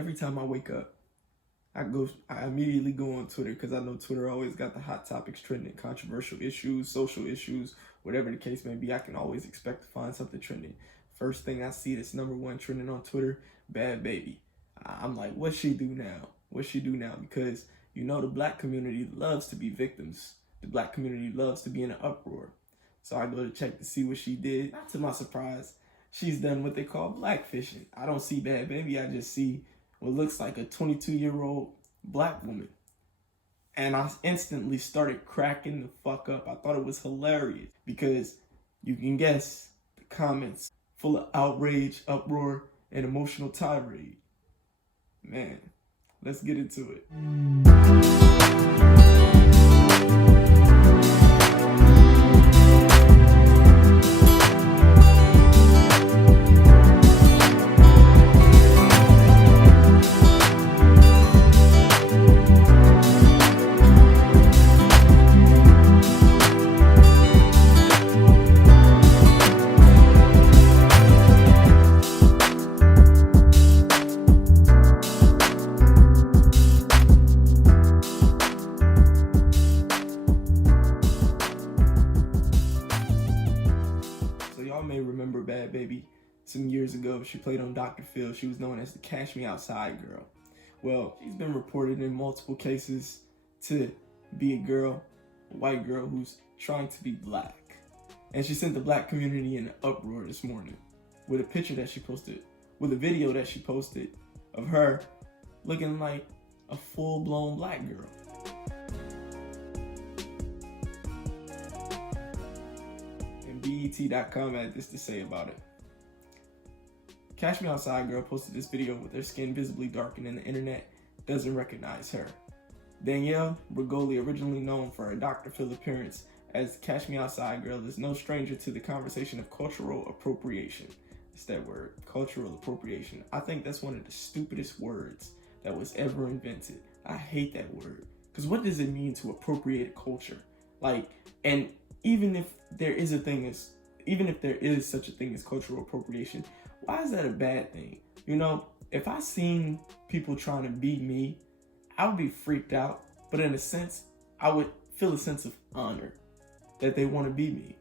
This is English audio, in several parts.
every time I wake up, I immediately go on Twitter because I know Twitter always got the hot topics trending, controversial issues, social issues, whatever the case may be. I can always expect to find something trending. First thing I see that's number one trending on Twitter, Bhabie. I'm like, what's she do now? What's she do now? Because you know the black community loves to be victims. The black community loves to be in an uproar. So I go to check to see what she did. Not to my surprise, she's done what they call blackfishing. I don't see Bhabie, I just see what looks like a 22-year-old black woman. And I instantly started cracking the fuck up. I thought it was hilarious because you can guess the comments full of outrage, uproar, and emotional tirade. Man, let's get into it. Y'all may remember Bhabie some years ago. She played on Dr. Phil. She was known as the Cash Me Outside girl. Well, she's been reported in multiple cases to be a white girl who's trying to be black. And she sent the black community in an uproar this morning with a picture that she posted, with a video that she posted of her looking like a full-blown black girl. BET.com had this to say about it. Cash Me Outside girl posted this video with her skin visibly darkened and the internet doesn't recognize her. Danielle Bregoli, originally known for her Dr. Phil appearance as Cash Me Outside girl, is no stranger to the conversation of cultural appropriation. It's that word, cultural appropriation. I think that's one of the stupidest words that was ever invented. I hate that word. Because what does it mean to appropriate a culture? And even if there is such a thing as cultural appropriation, why is that a bad thing? You know, if I seen people trying to be me, I would be freaked out. But in a sense, I would feel a sense of honor that they want to be me.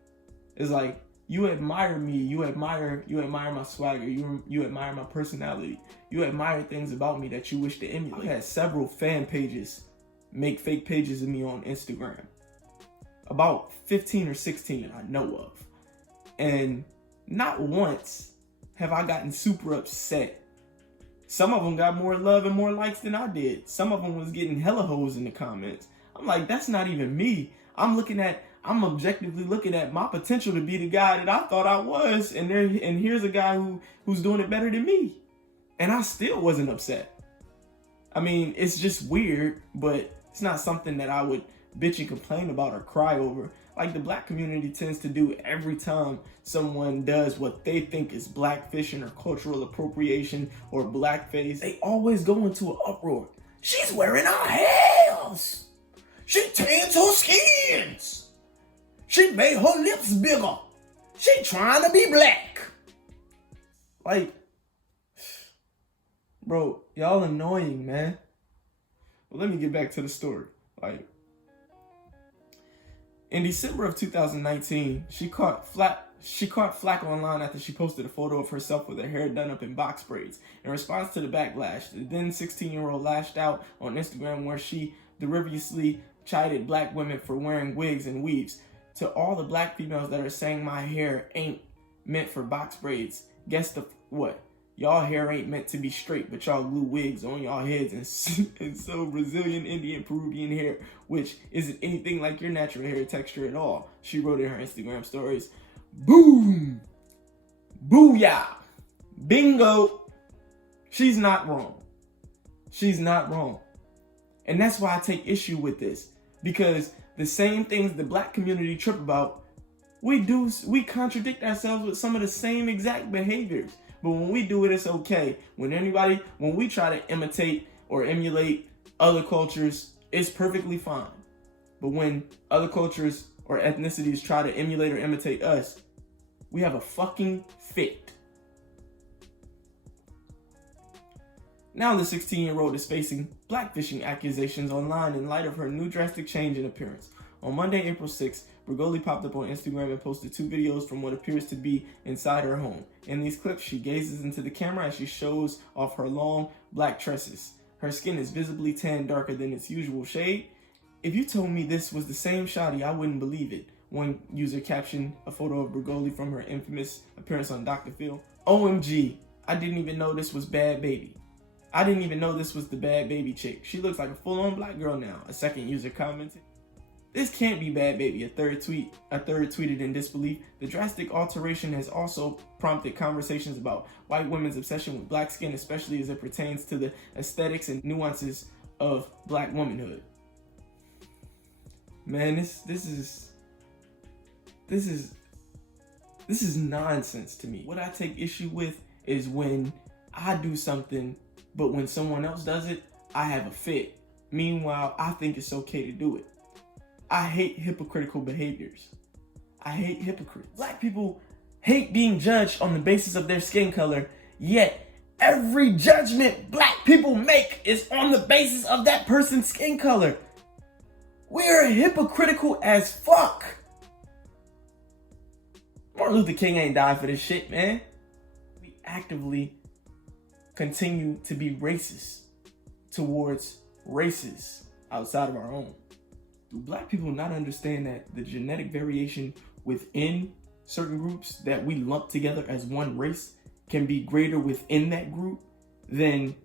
It's like, you admire me, you admire my swagger, you admire my personality, you admire things about me that you wish to emulate. I've had several fan pages make fake pages of me on Instagram. About 15 or 16 I know of. And not once have I gotten super upset. Some of them got more love and more likes than I did. Some of them was getting hella hoes in the comments. I'm like, that's not even me. I'm objectively looking at my potential to be the guy that I thought I was. And here's a guy who's doing it better than me. And I still wasn't upset. I mean, it's just weird, but it's not something that I would bitch and complain about or cry over, like the black community tends to do every time someone does what they think is blackfishing or cultural appropriation or blackface. They always go into an uproar. She's wearing our hairs. She tanned her skins. She made her lips bigger. She trying to be black. Like, bro, y'all annoying, man. Well, let me get back to the story. In December of 2019, she caught flack online after she posted a photo of herself with her hair done up in box braids. In response to the backlash, the then 16-year-old lashed out on Instagram where she derivatively chided black women for wearing wigs and weaves. To all the black females that are saying my hair ain't meant for box braids, guess what? Y'all hair ain't meant to be straight, but y'all glue wigs on y'all heads and sew Brazilian, Indian, Peruvian hair, which isn't anything like your natural hair texture at all. She wrote in her Instagram stories, boom, booyah, bingo. She's not wrong. She's not wrong. And that's why I take issue with this, because the same things the black community trip about, we contradict ourselves with some of the same exact behaviors. But when we do it, it's okay. When we try to imitate or emulate other cultures, it's perfectly fine. But when other cultures or ethnicities try to emulate or imitate us, we have a fucking fit. Now the 16-year-old is facing blackfishing accusations online in light of her new drastic change in appearance. On Monday, April 6th, Bregoli popped up on Instagram and posted 2 videos from what appears to be inside her home. In these clips, she gazes into the camera as she shows off her long black tresses. Her skin is visibly tan, darker than its usual shade. If you told me this was the same shawty, I wouldn't believe it. One user captioned a photo of Bregoli from her infamous appearance on Dr. Phil. OMG, I didn't even know this was Bad Baby. I didn't even know this was the Bad Baby chick. She looks like a full-on black girl now, a second user commented. This can't be Bad Baby, a third tweeted in disbelief. The drastic alteration has also prompted conversations about white women's obsession with black skin, especially as it pertains to the aesthetics and nuances of black womanhood. Man, this is nonsense to me. What I take issue with is when I do something, but when someone else does it, I have a fit. Meanwhile, I think it's okay to do it. I hate hypocritical behaviors. I hate hypocrites. Black people hate being judged on the basis of their skin color, yet every judgment black people make is on the basis of that person's skin color. We're hypocritical as fuck. Martin Luther King ain't died for this shit, man. We actively continue to be racist towards races outside of our own. Do black people not understand that the genetic variation within certain groups that we lump together as one race can be greater within that group than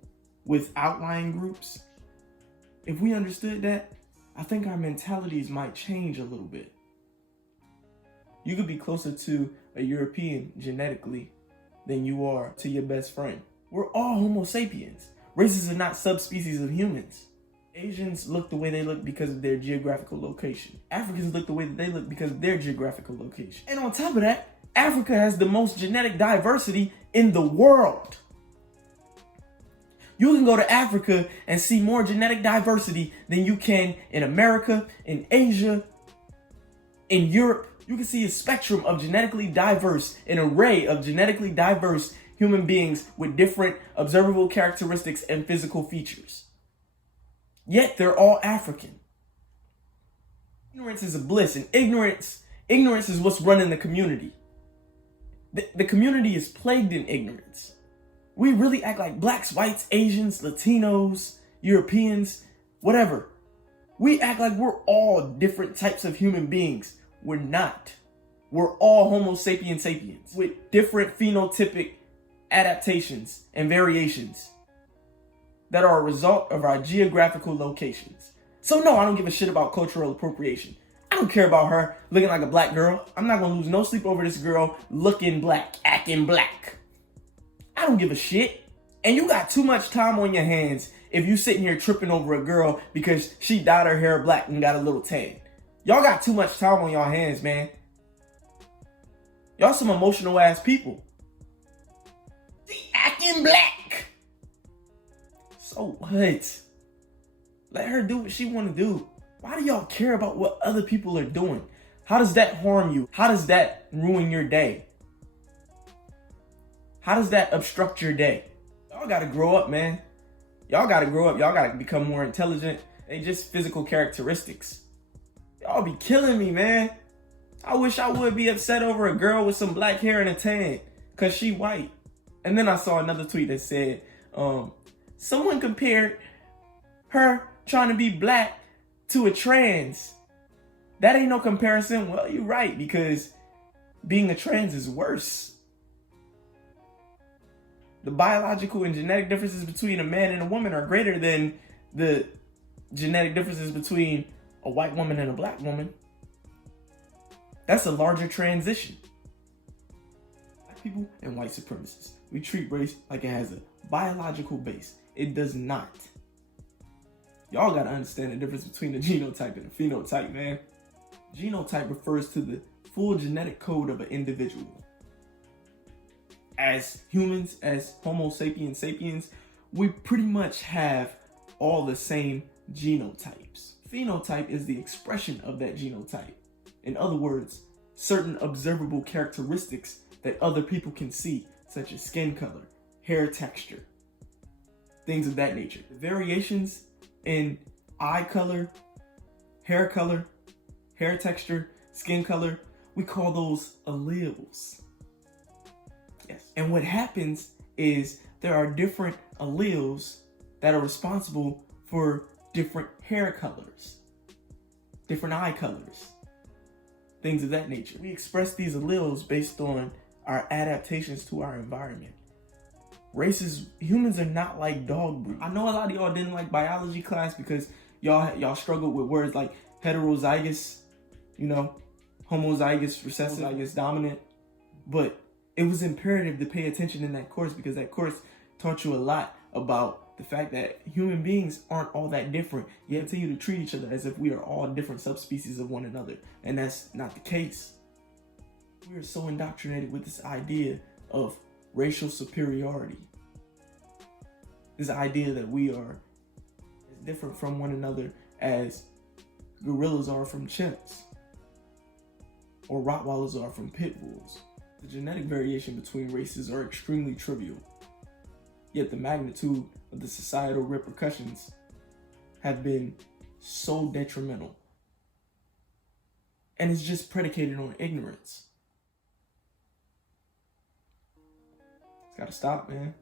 with outlying groups? If we understood that, I think our mentalities might change a little bit. You could be closer to a European genetically than you are to your best friend. We're all Homo sapiens. Races are not subspecies of humans. Asians look the way they look because of their geographical location. Africans look the way that they look because of their geographical location. And on top of that, Africa has the most genetic diversity in the world. You can go to Africa and see more genetic diversity than you can in America, in Asia, in Europe. You can see a spectrum of genetically diverse, an array of genetically diverse human beings with different observable characteristics and physical features. Yet they're all African. Ignorance is a bliss, and ignorance is what's running the community. The community is plagued in ignorance. We really act like blacks, whites, Asians, Latinos, Europeans, whatever. We act like we're all different types of human beings. We're not. We're all Homo sapiens sapiens with different phenotypic adaptations and variations that are a result of our geographical locations. So no, I don't give a shit about cultural appropriation. I don't care about her looking like a black girl. I'm not gonna lose no sleep over this girl looking black, acting black. I don't give a shit. And you got too much time on your hands if you sitting here tripping over a girl because she dyed her hair black and got a little tan. Y'all got too much time on y'all hands, man. Y'all some emotional ass people. She acting black. So what? Let her do what she want to do. Why do y'all care about what other people are doing? How does that harm you? How does that ruin your day? How does that obstruct your day? Y'all gotta grow up, man. Y'all gotta grow up. Y'all gotta become more intelligent. They just physical characteristics. Y'all be killing me, man. I wish I would be upset over a girl with some black hair and a tan because she white. And then I saw another tweet that said, someone compared her trying to be black to a trans. That ain't no comparison. Well, you're right, because being a trans is worse. The biological and genetic differences between a man and a woman are greater than the genetic differences between a white woman and a black woman. That's a larger transition. Black people and white supremacists. We treat race like it has a biological base. It does not. Y'all gotta understand the difference between a genotype and a phenotype, man. Genotype refers to the full genetic code of an individual. As humans, as Homo sapiens sapiens, we pretty much have all the same genotypes. Phenotype is the expression of that genotype. In other words, certain observable characteristics that other people can see, such as skin color, hair texture, things of that nature. The variations in eye color, hair texture, skin color, we call those alleles. Yes. And what happens is there are different alleles that are responsible for different hair colors, different eye colors, things of that nature. We express these alleles based on our adaptations to our environment. Humans are not like dog breed. I know a lot of y'all didn't like biology class because y'all struggled with words like heterozygous, homozygous, recessive, zygous dominant. But it was imperative to pay attention in that course because that course taught you a lot about the fact that human beings aren't all that different. You continue to treat each other as if we are all different subspecies of one another. And that's not the case. We are so indoctrinated with this idea of racial superiority. This idea that we are as different from one another as gorillas are from chimps, or Rottweilers are from pit bulls. The genetic variation between races are extremely trivial, yet the magnitude of the societal repercussions have been so detrimental. And it's just predicated on ignorance. It's gotta stop, man.